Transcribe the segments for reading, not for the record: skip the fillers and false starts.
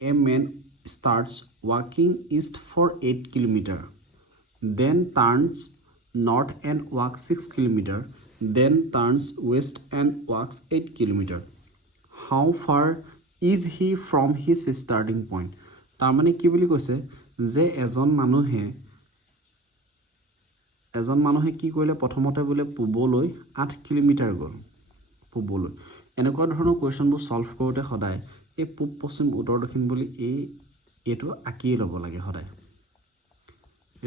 A man starts walking east for 8 kilometers, then turns north and walks 6 kilometers, then turns west and walks 8 kilometers. How far is he from his starting point? তাৰমানে কি বুলি কৈছে যে এজন মানুহে কি কৰিলে প্ৰথমতে বোলে পূবলৈ 8 কিলোমিটাৰ গ'ল পূবলৈ এনেকুৱা ধৰণৰ কোৱেশ্যনবোৰ সলভ কৰোঁতে সদায় এই পূব পশ্চিম উত্তৰ দক্ষিণ বুলি এইটো আঁকিয়ে ল'ব লাগে সদায়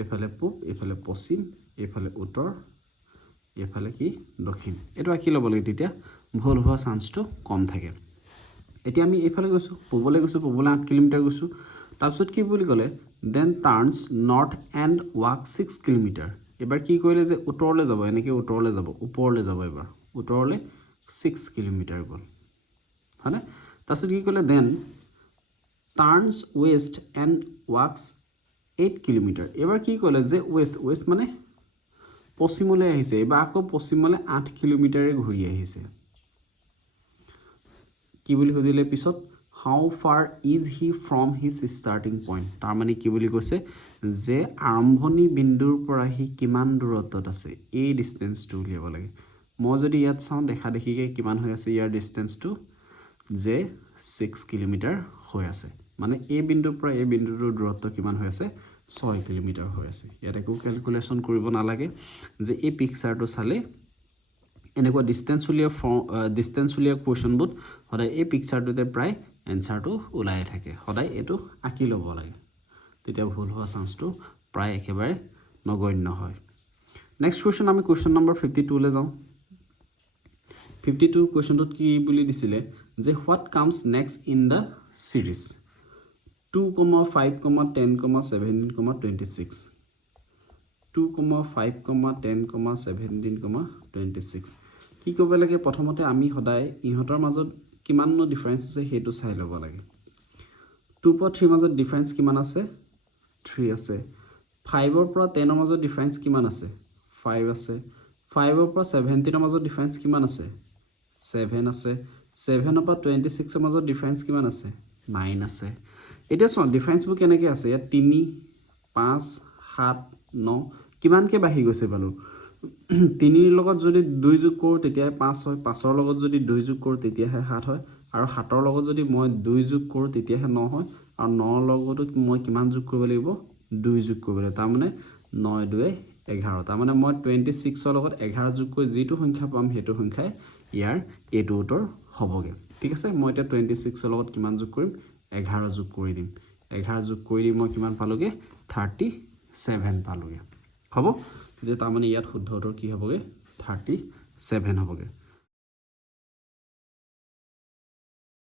এফালে পূব এফালে পশ্চিম এফালে উত্তৰ এফালে কি দক্ষিণ এইটো আঁকি ল'ব লাগে তেতিয়া ভুল হোৱাৰ চান্সটো কম থাকে এতিয়া আমি এইফালে গৈছোঁ পূবলৈ 8 কিলোমিটাৰ গৈছোঁ তাৰপিছত কি বুলি ক'লে then turns north and walk 6 kilometre এবাৰ কি কৰিলে যে উত্তৰলৈ যাব এনেকৈ উত্তৰলৈ যাব ওপৰলৈ যাব এবাৰ উত্তৰলৈ 6 কিলোমিটাৰ গ'ল হয়নে তাৰপিছত কি ক'লে দেন টাৰ্নছ ৱেষ্ট এণ্ড ৱাকছ 8 কিলোমিটাৰ এবাৰ কি ক'লে যে ৱেষ্ট মানে পশ্চিমলৈ আহিছে এবাৰ আকৌ পশ্চিমলৈ 8 কিলোমিটাৰে ঘূৰি আহিছে কি বুলি সুধিলে পিছত হাউ ফাৰ is he from his starting point তাৰমানে কি বুলি কৈছে যে আৰম্ভণি বিন্দুৰ পৰা হি কিমান দূৰত্বত আছে এই ডিষ্টেঞ্চটো উলিয়াব লাগে মই যদি ইয়াত চাওঁ দেখা দেখিকৈ কিমান হৈ আছে ইয়াৰ ডিষ্টেঞ্চটো যে 6 কিলোমিটাৰ হৈ আছে মানে এই বিন্দুৰ পৰা এই বিন্দুটোৰ দূৰত্ব কিমান হৈ আছে 6 কিলোমিটাৰ হৈ আছে ইয়াত একো ক্যালকুলেশন কৰিব নালাগে যে এই পিকচাৰটো চালে এনেকুৱা ডিষ্টেঞ্চ উলিয়া কোৱেশ্যনবোৰত সদায় এই পিকচাৰটোতে প্ৰায় এনসাৰটো ওলাই থাকে সদায় এইটো আঁকি ল'ব লাগে তেতিয়া ভুল হোৱা চান্সটো প্ৰায় একেবাৰে নগণ্য হয় নেক্সট কোৱেশ্যন আমি কোৱেশ্যন নম্বৰ 52 লে যাওঁ 52 কোৱেশ্যনটোত কি বুলি দিছিলে যে what comes next in the series 2, 5, 10, 17, 26 2, 5, 10, 17, 26 কি কৰিব লাগে প্ৰথমতে আমি সদায় ইহঁতৰ মাজত কিমাননো ডিফাৰেন্স আছে হেতু চাই ল'ব লাগে 2 পৰা 3 মাজত ডিফাৰেন্স কিমান আছে 3 আছে 5 ৰ পৰা 10 ৰ মাজত ডিফাৰেন্স কিমান আছে 5 আছে 5 ৰ পৰা 17 ৰ মাজত ডিফাৰেন্স কিমান আছে 7 আছে 7 ৰ পৰা 26 ৰ মাজত ডিফাৰেন্স কিমান আছে 9 আছে এটা সো ডিফাৰেন্সবোৰ কেনেকৈ আছে ইয়াত 3 5 7 9 কিমানকে বাঢ়ি গৈছে বালু 3 ৰ লগত যদি 2 যোগ কৰোঁ তেতিয়া 5 হয় 5 ৰ লগত যদি 2 যোগ কৰোঁ তেতিয়া 7 হয় আৰু 7 ৰ লগত যদি মই 2 যোগ কৰোঁ তেতিয়া 9 হয় আৰু 9 ৰ লগতো মই কিমান যোগ কৰিব লাগিব 2 যোগ কৰিব লাগিব তাৰ মানে 9 2 11 তাৰ মানে মই 26 ৰ লগত 11 যোগ কৰি যিটো সংখ্যা পাম হেতু সংখ্যাই ইয়াৰ এটো উত্তৰ হ'বগে ঠিক আছে মই এটা 26 ৰ লগত কিমান যোগ কৰিম 11 যোগ কৰি দিম 11 যোগ কৰি মই কিমান পালোগে 37 পালোগে হ'ব তেতিয়া তাৰ মানে ইয়াত শুদ্ধ উত্তৰ কি হ'বগে 37 হ'বগে